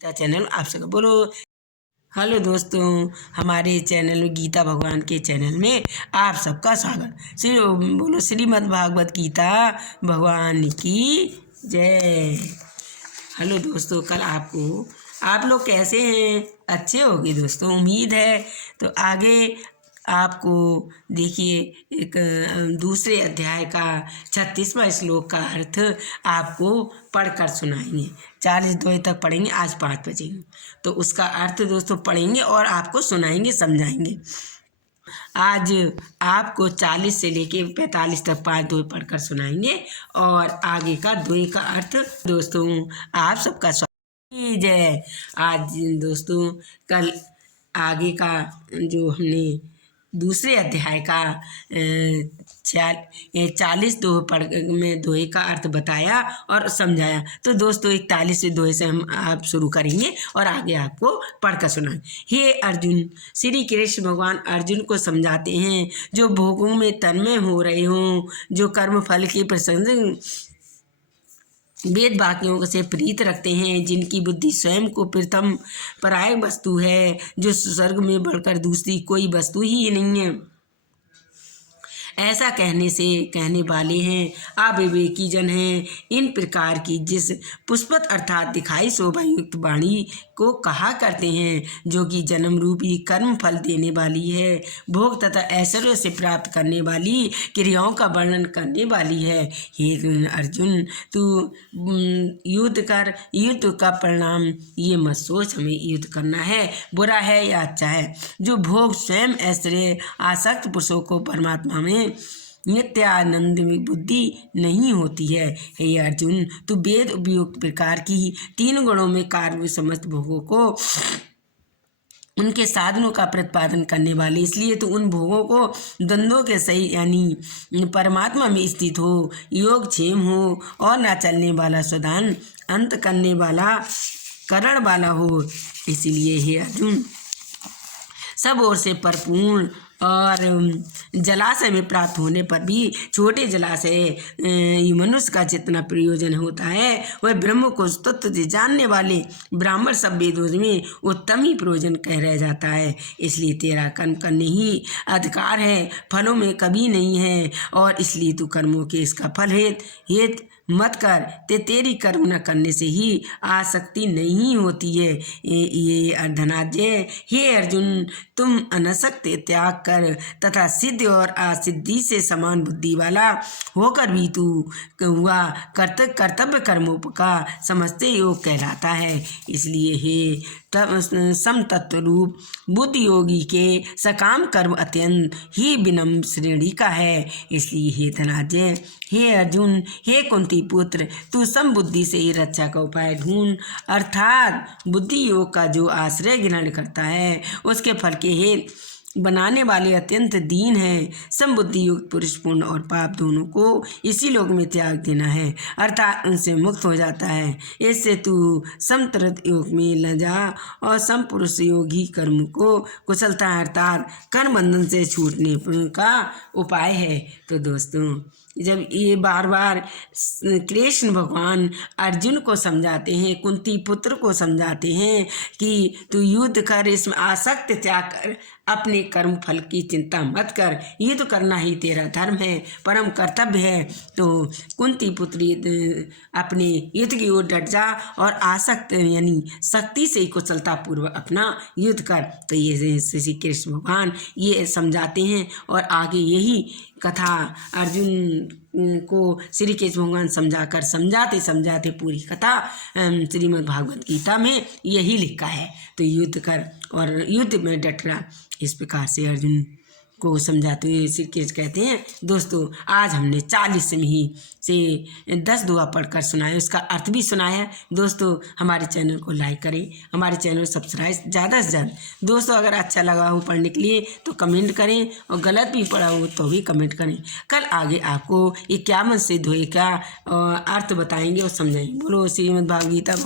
Gita channel आप सबका बोलो। हेलो दोस्तों, हमारे चैनल गीता भगवान के चैनल में आप सबका स्वागत। बोलो श्रीमद् भागवत गीता भगवान की जय। हेलो दोस्तों, कल आप लोग कैसे हैं? अच्छे होंगे दोस्तों, उम्मीद है। तो आगे आपको देखिए एक दूसरे अध्याय का 36वां श्लोक का अर्थ आपको पढ़कर सुनाएंगे। 40 तक पढ़ेंगे, आज 5 बजे। तो उसका अर्थ दोस्तों पढ़ेंगे और आपको सुनाएंगे, समझाएंगे। आज आपको 40 से लेके 45 तक 5 पढ़कर सुनाएंगे और आगे का 2 का अर्थ दोस्तों आप सबका स्वागत जय। आज दोस्तों कल आगे का जो हमने दूसरे अध्याय का 40 में दोहे का अर्थ बताया और समझाया। तो दोस्तों 41 दोहे से हम आप शुरू करेंगे और आगे आपको पढ़कर सुनाएं। हे अर्जुन, श्री कृष्ण भगवान अर्जुन को समझाते हैं, जो भोगों में तन्मय हो रहे हों, जो कर्म फल की प्रसंग वेद वाक्यों से प्रीत रखते हैं, जिनकी बुद्धि स्वयं को प्रथम पराय वस्तु है, जो स्वर्ग में बढ़कर दूसरी कोई वस्तु ही नहीं है, ऐसा कहने वाले हैं अविवेकी जन हैं। इन प्रकार की जिस पुष्पत अर्थात दिखाई शोभायुक्त वाणी को कहा करते हैं, जो कि जन्म रूपी कर्म फल देने वाली है, भोग तथा ऐश्वर्य से प्राप्त करने वाली क्रियाओं का वर्णन करने वाली है। हे अर्जुन, तू युद्ध कर, युद्ध का परिणाम ये मत सोच हमें युद्ध करना है बुरा है या अच्छा है। जो भोग स्वयं ऐश्वर्य आसक्त पुरुषों को परमात्मा में नित्यानंद में बुद्धि नहीं होती है। हे अर्जुन, तू वेद उपयुक्त प्रकार की 3 गुणों में कार्य समस्त भोगों को उनके साधनों का प्रतिपादन करने वाले, इसलिए तो उन भोगों को द्वंद्वों के सही यानी परमात्मा में स्थित हो, योग क्षेम हो और ना चलने वाला स्वदान अंत करने वाला करण वाला हो। इसलिए हे अर्जुन, सब ओर से परिपूर्ण और जलाशय में प्राप्त होने पर भी छोटे जलाशय मनुष्य का जितना प्रयोजन होता है, वह ब्रह्म को तत्व से जानने वाले ब्राह्मण सब वेदों में उत्तम ही प्रयोजन कह रह जाता है। इसलिए तेरा कर्म करने ही अधिकार है, फलों में कभी नहीं है, और इसलिए तू कर्मों के इसका फल हेत मत कर। तेरी कर्म न करने से ही आसक्ति नहीं होती है। ये धनाढ्य, हे अर्जुन, तुम अनासक्त त्याग कर तथा सिद्ध और असिद्धि से समान बुद्धि वाला होकर भी तू हुआ कर्तव्य कर्मों का समझते योग कहलाता है। इसलिए हे समतत्व रूप बुद्धि योगी के सकाम कर्म अत्यंत ही विनम्र श्रेणी का है। इसलिए हे धनाढ्य, हे अर्जुन, हे कुंती पुत्र, तू समबुद्धि से ही रक्षा का उपाय ढूंढ, अर्थात बुद्धि योग का जो आश्रय ग्रहण करता है उसके फल के हेतु बनाने वाले अत्यंत दीन है। समबुद्धि युक्त पुरुष पुण्य और पाप दोनों को इसी लोक में त्याग देना है, अर्थात उनसे मुक्त हो जाता है। इससे तू समत्रत योग में न जा और सम पुरुष योगी कर्म को कुशलता अर्थात कर्म बंधन से छूटने का उपाय है। तो दोस्तों जब ये बार बार कृष्ण भगवान अर्जुन को समझाते हैं, कुंती पुत्र को समझाते हैं कि तू युद्ध कर, इसमें आसक्त त्याग कर, अपने कर्म फल की चिंता मत कर, युद्ध करना ही तेरा धर्म है, परम कर्तव्य है। तो कुंती पुत्री अपने युद्ध की ओर डट जा और आसक्त यानी शक्ति से कुशलता पूर्वक अपना युद्ध कर। तो ये श्री कृष्ण भगवान ये समझाते हैं और आगे यही कथा अर्जुन को श्री कृष्ण भगवान समझाते समझाते पूरी कथा श्रीमद् भागवत गीता में यही लिखा है। तो युद्ध कर और युद्ध में डट रहा, इस प्रकार से अर्जुन को समझाते हुए श्री कृष्ण कहते हैं। दोस्तों आज हमने 40 से 10 दुआ पढ़कर सुनाया, उसका अर्थ भी सुनाया। दोस्तों हमारे चैनल को लाइक करें, हमारे चैनल को सब्सक्राइब ज़्यादा से ज़्यादा। दोस्तों अगर अच्छा लगा हो पढ़ने के लिए तो कमेंट करें, और गलत भी पढ़ा हो तो भी कमेंट करें। कल आगे आपको 51 से दोहे का अर्थ बताएंगे और समझाएंगे। बोलो श्रीमद् भागवत गीता।